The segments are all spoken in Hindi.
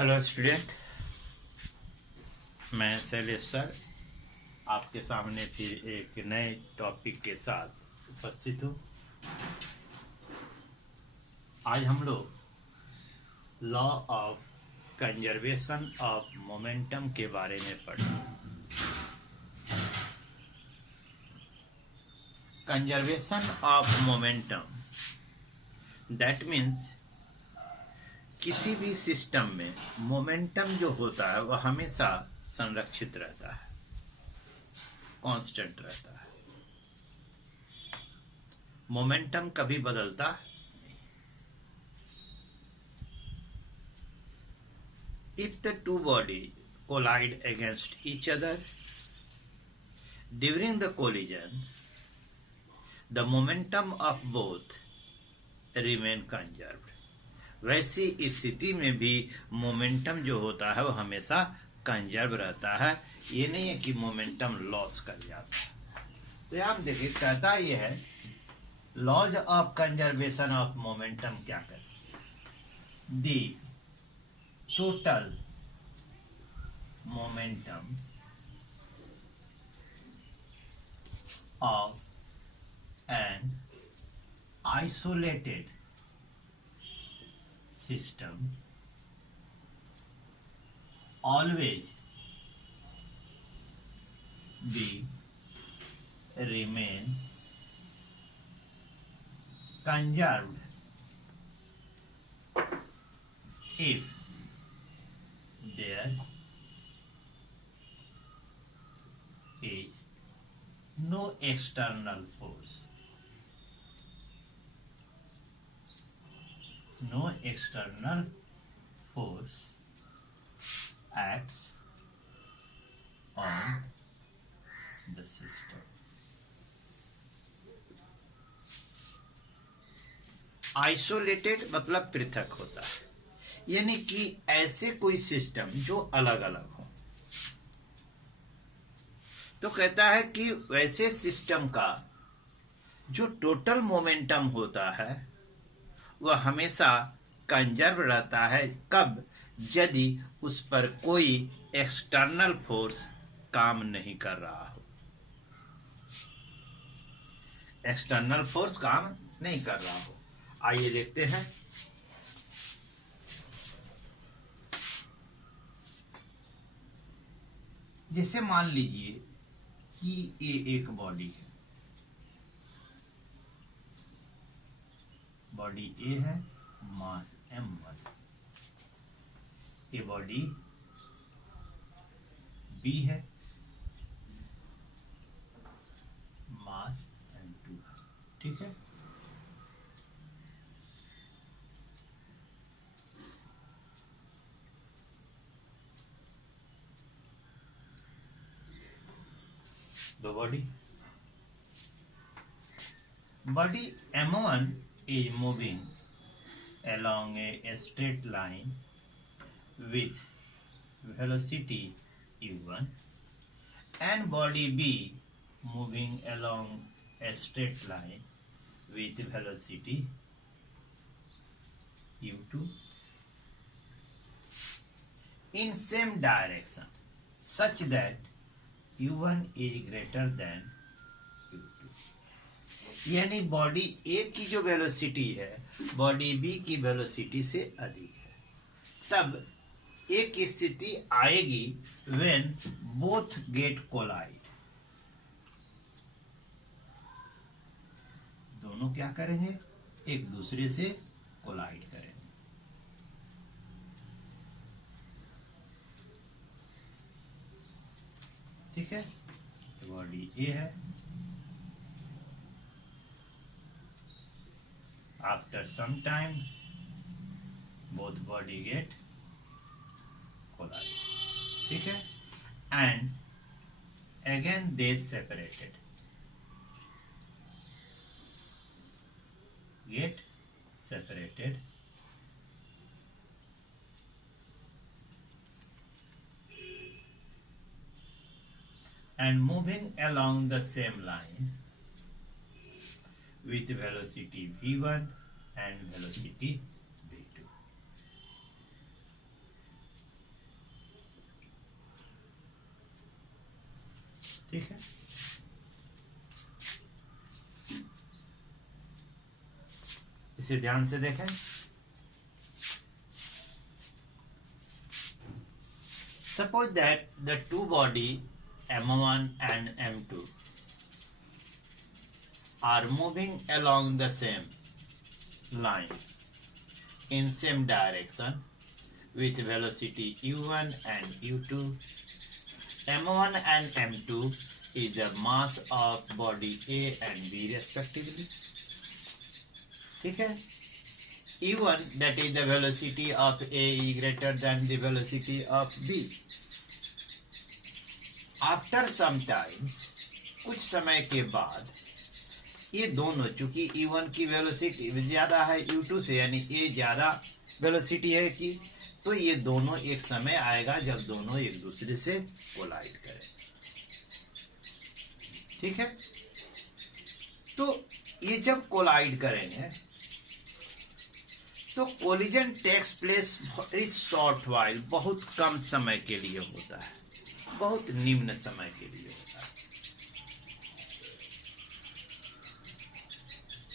हेलो स्टूडेंट, मैं शैलेश सर आपके सामने फिर एक नए टॉपिक के साथ उपस्थित हूँ। आज हम लोग law of conservation of momentum के बारे में पढ़ेंगे। Conservation of momentum that means किसी भी सिस्टम में मोमेंटम जो होता है वह हमेशा संरक्षित रहता है, कांस्टेंट रहता है। मोमेंटम कभी बदलता नहीं। If the two bodies collide against each other during the collision, the momentum of both remain conserved. वैसी स्थिति में भी मोमेंटम जो होता है वो हमेशा कंजर्व रहता है। ये नहीं है कि मोमेंटम लॉस कर जाता है। तो यहाँ देखिए कहता ये है laws of conservation of momentum क्या करती है। The total momentum of an isolated system always remain conserved if there is no external force. No external force acts on the system. Isolated मतलब पृथक होता है, यानी कि ऐसे कोई सिस्टम जो अलग अलग हो। तो कहता है कि वैसे सिस्टम का जो टोटल मोमेंटम होता है वह हमेशा कंजर्व रहता है। कब? यदि उस पर कोई एक्सटर्नल फोर्स काम नहीं कर रहा हो। एक्सटर्नल फोर्स काम नहीं कर रहा हो। आइए देखते हैं। जैसे मान लीजिए कि ये एक बॉडी है, बॉडी ए है, मास m1। ये बॉडी बी है, मास m2 है। ठीक है। दो body m1 is moving along a straight line with velocity u1 and body B moving along a straight line with velocity u2 in same direction such that u1 is greater than u2। यानी बॉडी ए की जो वेलोसिटी है बॉडी बी की वेलोसिटी से अधिक है। तब एक स्थिति आएगी व्हेन बोथ गेट कोलाइड। दोनों क्या करेंगे? एक दूसरे से कोलाइड करेंगे। ठीक है। बॉडी ए है, after some time both body get collide। ठीक है। and again they separated, get separated and moving along the same line with velocity v1 and velocity v2। ठीक है, इसे ध्यान से देखें। Suppose that the two body M1 and M2 are moving along the same line in same direction with velocity u1 and u2. M1 and M2 is the mass of body A and B respectively. ठीक है, u1 that is the velocity of A is greater than the velocity of B. After some times, कुछ समय के बाद ये दोनों, चूंकि u1 की वेलोसिटी ज्यादा है u2 से, यानी a ज्यादा वेलोसिटी है कि, तो ये दोनों एक समय आएगा जब दोनों एक दूसरे से कोलाइड करें। ठीक है, तो ये जब कोलाइड करेंगे तो collision takes place very short while, बहुत कम समय के लिए होता है, बहुत निम्न समय के लिए होता है।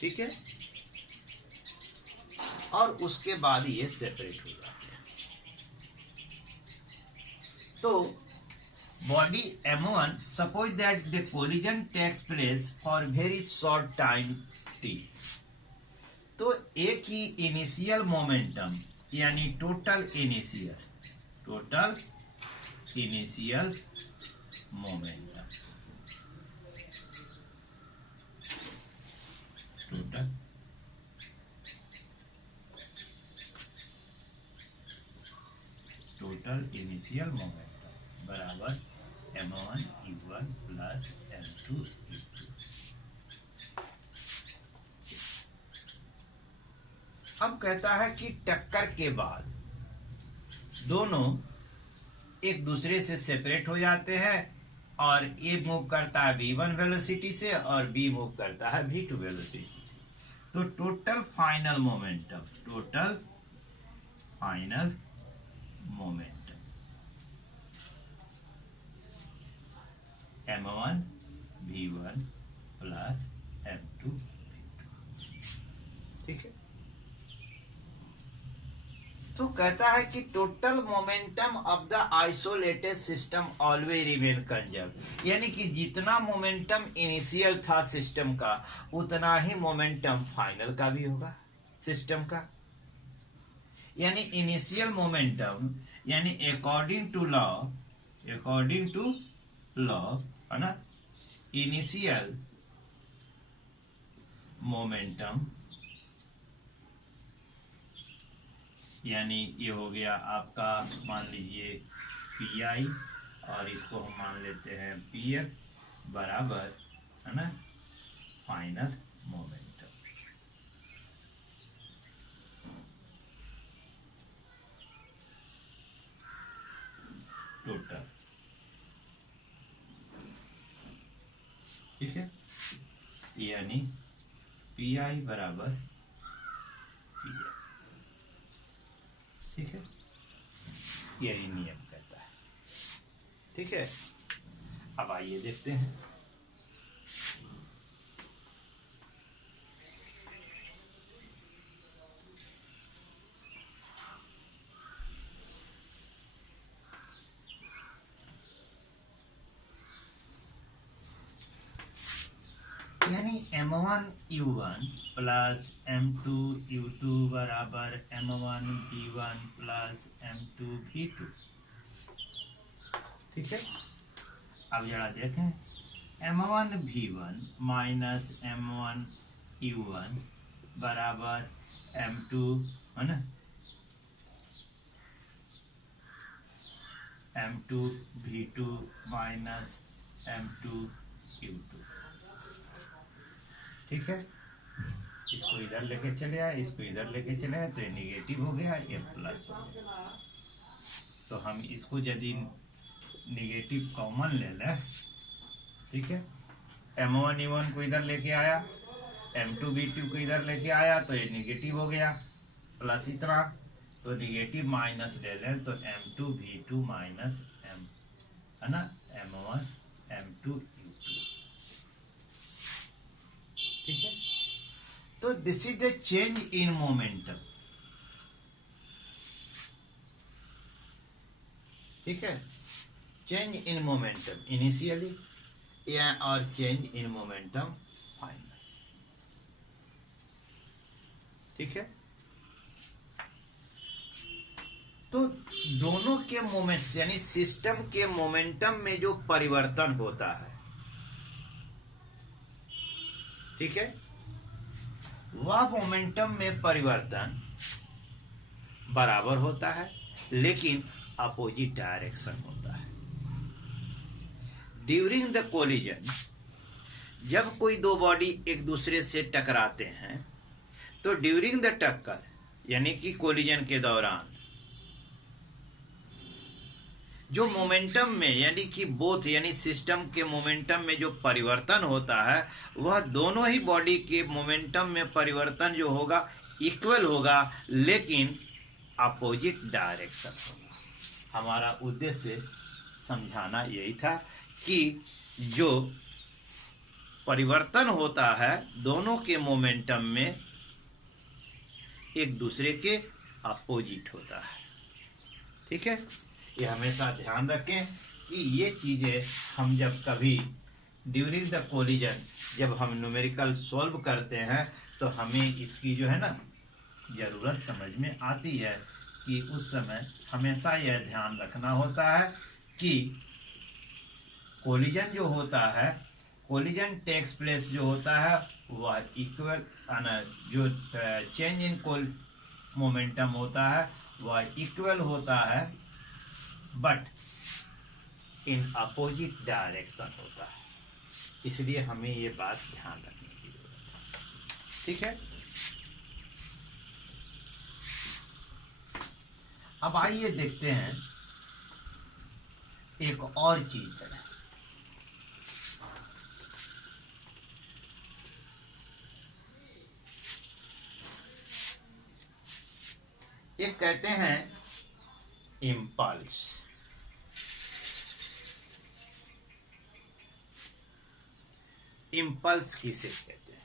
ठीक है, और उसके बाद ये सेपरेट हो जाते हैं। तो body M1, suppose that the collision takes place for very short time t, तो ए की इनिशियल मोमेंटम यानी total initial momentum, total initial momentum बराबर m1 u1 plus m2 u2। अब कहता है कि टक्कर के बाद दोनों एक दूसरे से सेपरेट हो जाते हैं और ए मूव करता है v1 वेलोसिटी से और बी मूव करता है v2 वेलोसिटी से। तो total final momentum m1 v1 plus m2 v2। ठीक है, तो कहता है कि total momentum of the isolated system always remain conserve, यानी कि जितना मोमेंटम इनिशियल था सिस्टम का उतना ही मोमेंटम फाइनल का भी होगा सिस्टम का। यानी इनिशियल मोमेंटम, यानी अकॉर्डिंग टू लॉ है ना, इनिशियल मोमेंटम यानी ये हो गया आपका, मान लीजिए pi और इसको हम मान लेते हैं pf बराबर है ना फाइनल मोमेंटम। टोटल, ठीक है, यानी pi बराबर pf। ठीक है, यही नियम कहता है। ठीक है, अब आइए देखते हैं। यानी m1 u1 plus m2 u2 बराबर m1 v1 plus m2 v2। ठीक है, अब जरा देखें, m1 v1 minus m1 u1 बराबर m2 है ना m2 v2 minus m2 u2। ठीक है, इसको इधर लेके चले आए, इसको इधर लेके चले आए, तो ये निगेटिव हो गया, ये प्लस हो गया। तो हम इसको यदि निगेटिव कॉमन ले लें, ठीक है, m1 u1 को इधर लेके आया, m2 v2 को इधर लेके आया, तो ये निगेटिव हो गया, प्लस इतना, तो निगेटिव माइनस ले लें तो m2 v2 माइनस m है ना m1 m2 u2। ठीक है, तो this is the change in momentum. ठीक है, चेंज इन मोमेंटम इनिशियली या और चेंज इन मोमेंटम फाइनल। ठीक है, तो दोनों के मोमेंट्स यानी सिस्टम के मोमेंटम में जो परिवर्तन होता है, ठीक है, वह मोमेंटम में परिवर्तन बराबर होता है लेकिन अपोजिट डायरेक्शन होता है। ड्यूरिंग द कोलिजन, जब कोई दो बॉडी एक दूसरे से टकराते हैं तो ड्यूरिंग द टक्कर यानी कि कोलिजन के दौरान जो मोमेंटम में यानी कि बोथ यानी सिस्टम के मोमेंटम में जो परिवर्तन होता है वह दोनों ही बॉडी के मोमेंटम में परिवर्तन जो होगा इक्वल होगा लेकिन अपोजिट डायरेक्शन होगा। हमारा उद्देश्य समझाना यही था कि जो परिवर्तन होता है दोनों के मोमेंटम में एक दूसरे के अपोजिट होता है। ठीक है, ये हमेशा ध्यान रखें कि ये चीज़ें हम जब कभी ड्यूरिंग द कोलिजन जब हम न्यूमेरिकल सॉल्व करते हैं तो हमें इसकी जो है ना ज़रूरत समझ में आती है कि उस समय हमेशा यह ध्यान रखना होता है कि कोलिजन जो होता है, कोलिजन टेक्स प्लेस जो होता है वह इक्वल, जो चेंज इन मोमेंटम होता है वह इक्वल होता है बट इन अपोजिट डायरेक्शन होता है। इसलिए हमें ये बात ध्यान रखने की जरूरत है। ठीक है, अब आइए देखते हैं एक और चीज है। एक कहते हैं इम्पल्स। इम्पल्स किसे कहते हैं?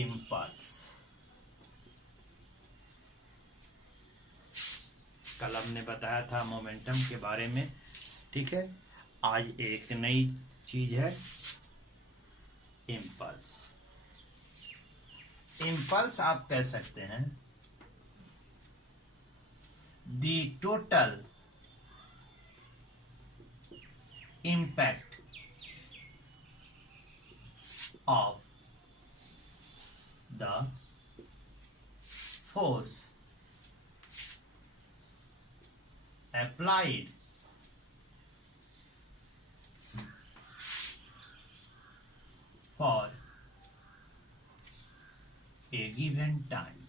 इम्पल्स कल हमने बताया था मोमेंटम के बारे में। ठीक है, आज एक नई चीज है इम्पल्स। इम्पल्स आप कह सकते हैं the total impact of the force applied for a given time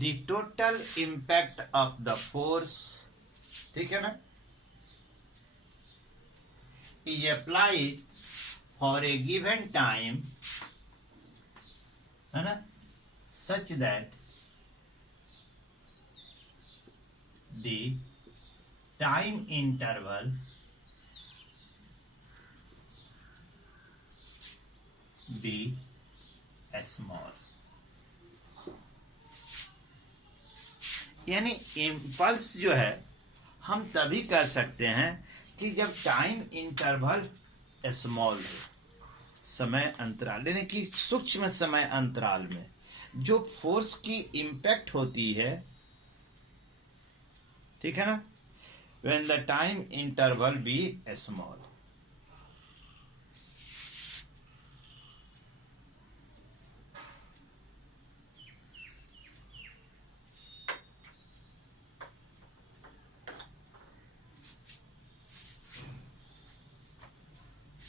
the total impact of the force, ठीक है ना, is applied for a given time, है ना, such that the time interval be small। यानी इम्पल्स जो है हम तभी कर सकते हैं कि जब टाइम इंटरवल स्मॉल हो, समय अंतराल यानी कि सूक्ष्म समय अंतराल में जो फोर्स की इम्पैक्ट होती है, ठीक है ना, when the time interval be small.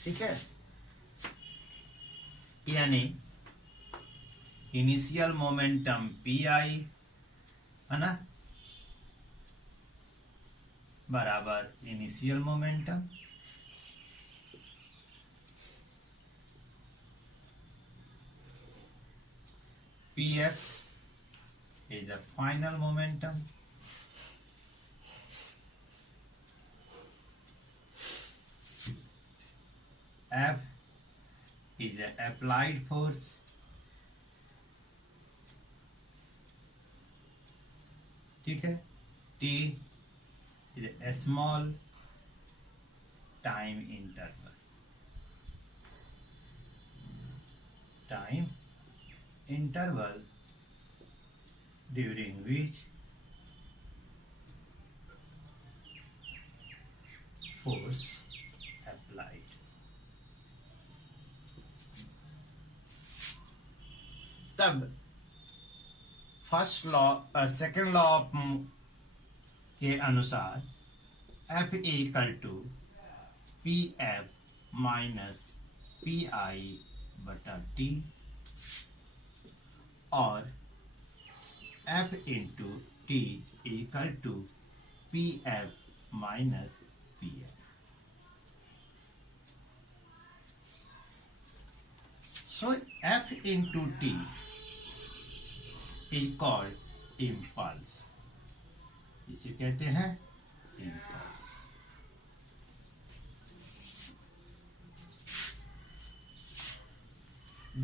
ठीक है, यानी इनिशियल मोमेंटम पी आई है ना बराबर initial momentum P F is the final momentum. F is the applied force. ठीक है. T is a small time interval. Time interval during which force applied. तब first law second law of के अनुसार F equal to P F minus P I बटा टी और F into T equal to P F minus P F. So F into T is called impulse. इसे कहते हैं impulse.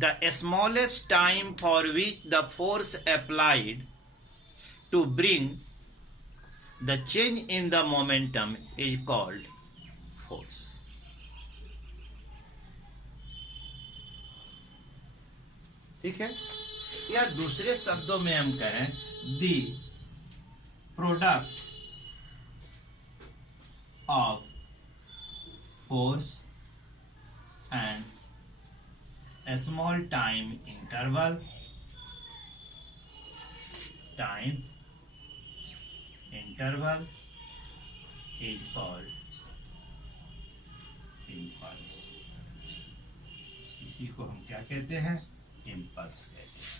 The smallest time for which the force applied to bring the change in the momentum is called force. ठीक है. या दूसरे शब्दों में हम कहें the product of force and small time interval is called impulse. इसी को हम क्या कहते हैं? इम्पल्स कहते हैं.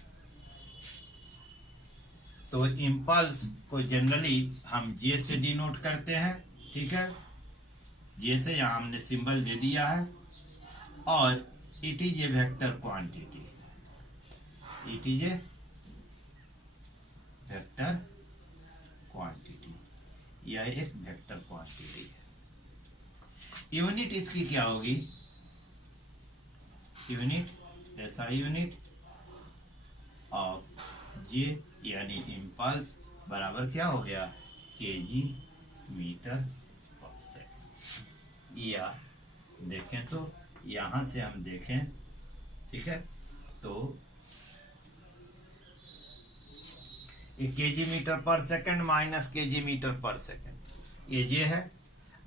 तो इम्पल्स को जनरली हम जे से डिनोट करते हैं. ठीक है. जे से यहां हमने सिंबल दे दिया है और it is a vector quantity. It is a vector quantity. यह एक वेक्टर क्वांटिटी है. यूनिट इसकी क्या होगी? यूनिट ऐसा यूनिट ऑफ जे यानी इम्पल्स बराबर क्या हो गया? केजी मीटर पर सेकंड. या देखें तो यहां से हम देखें. ठीक है. तो केजी मीटर पर सेकंड माइनस केजी मीटर पर सेकंड ये जे है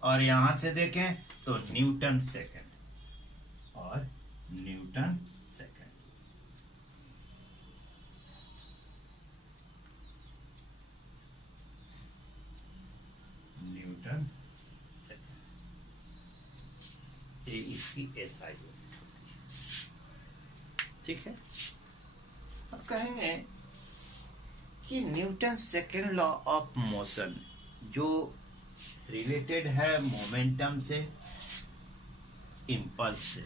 और यहां से देखें तो न्यूटन सेकंड और न्यूटन सेकंड. न्यूटन सेकंड ये इसकी एसआई यूनिट होती है. ठीक है. अब कहेंगे कि Newton second law of motion जो रिलेटेड है मोमेंटम से इम्पल्स से,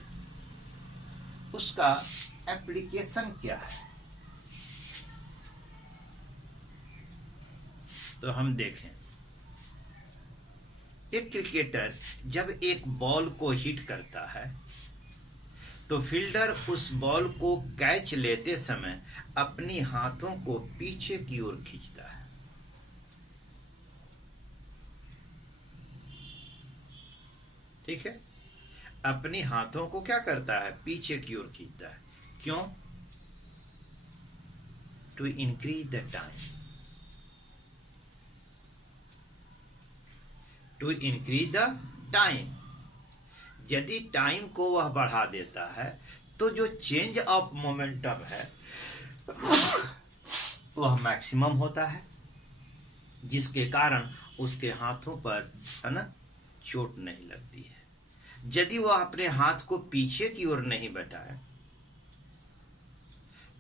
उसका एप्लीकेशन क्या है? तो हम देखें. एक क्रिकेटर जब एक बॉल को हिट करता है तो फील्डर उस बॉल को कैच लेते समय अपनी हाथों को पीछे की ओर खींचता है. ठीक है. अपनी हाथों को क्या करता है? पीछे की ओर खींचता है. क्यों? To increase the time. To increase the time. यदि टाइम को वह बढ़ा देता है तो जो चेंज ऑफ मोमेंटम है वह मैक्सिमम होता है, जिसके कारण उसके हाथों पर है ना चोट नहीं लगती है. यदि वह अपने हाथ को पीछे की ओर नहीं बढ़ाए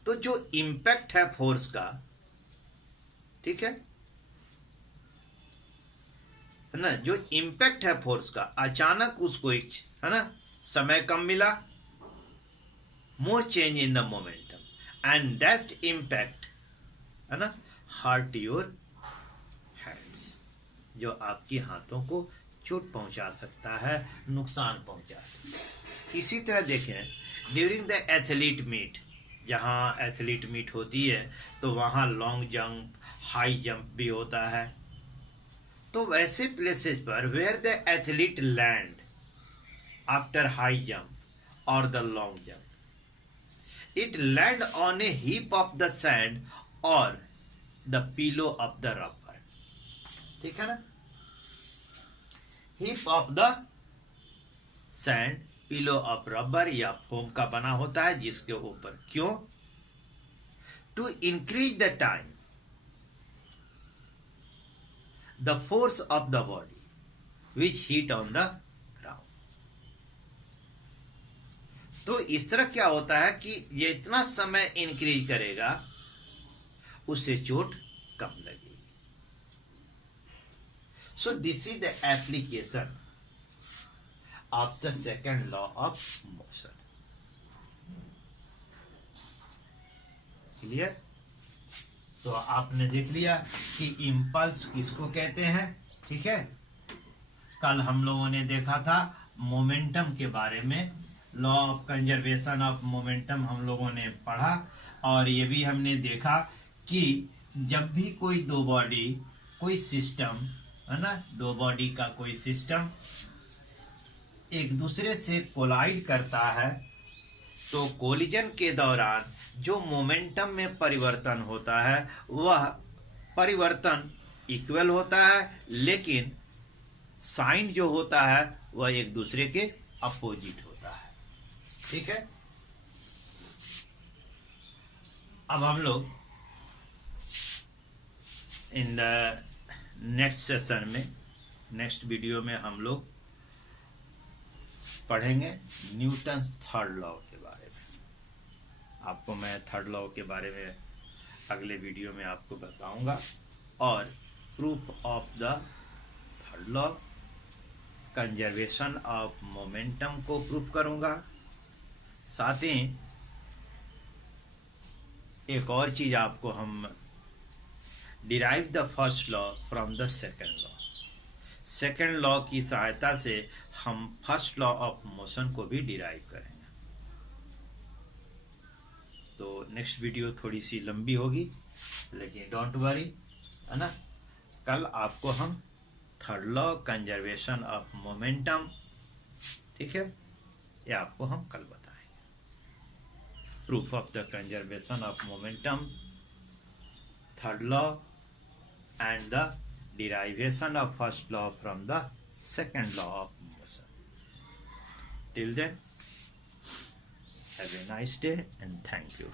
तो जो इम्पैक्ट है फोर्स का, ठीक है ना, जो इम्पैक्ट है फोर्स का, अचानक उसको एक है ना समय कम मिला, more change in the momentum and that impact है ना हर्ट योर हैंड्स, जो आपके हाथों को चोट पहुंचा सकता है, नुकसान पहुंचा सकता है। इसी तरह देखें, ड्यूरिंग द एथलीट मीट, जहां एथलीट मीट होती है तो वहां लॉन्ग जंप, हाई जंप भी होता है। तो वैसे प्लेसेस पर where the athlete land after high jump और the long jump, it land on a heap of the sand or the pillow of the rubber। ठीक है ना, heap of the sand, pillow of rubber या फोम का बना होता है जिसके ऊपर, क्यों? to increase the time, the force of the body which hit on the ground। तो इस तरह क्या होता है कि ये इतना समय इंक्रीज करेगा, उससे चोट कम लगेगी। So this is the application of the second law of motion. Clear? तो आपने देख लिया कि इम्पल्स किसको कहते हैं। ठीक है, कल हम लोगों ने देखा था मोमेंटम के बारे में, law of conservation of momentum हम लोगों ने पढ़ा, और ये भी हमने देखा कि जब भी कोई दो बॉडी, कोई सिस्टम है ना, दो बॉडी का कोई सिस्टम एक दूसरे से कोलाइड करता है, तो कोलिजन के दौरान जो मोमेंटम में परिवर्तन होता है वह परिवर्तन इक्वल होता है, लेकिन साइन जो होता है वह एक दूसरे के अपोजिट होता है। ठीक है, अब हम लोग इन द नेक्स्ट सेशन में, नेक्स्ट वीडियो में हम लोग पढ़ेंगे न्यूटन्स थर्ड लॉ के बारे में। आपको मैं थर्ड लॉ के बारे में अगले वीडियो में आपको बताऊंगा, और proof of the third law, conservation of momentum को प्रूफ करूंगा। साथ ही एक और चीज आपको हम derive the first law from the second law, second law की सहायता से हम फर्स्ट लॉ ऑफ मोशन को भी डिराइव करेंगे। तो नेक्स्ट वीडियो थोड़ी सी लंबी होगी, लेकिन डोंट वरी, है ना, कल आपको हम third law conservation of momentum, ठीक है, ये आपको हम कल बताएंगे। Proof of the conservation of momentum, third law and the derivation of first law from the second law of motion. Till then, have a nice day and thank you.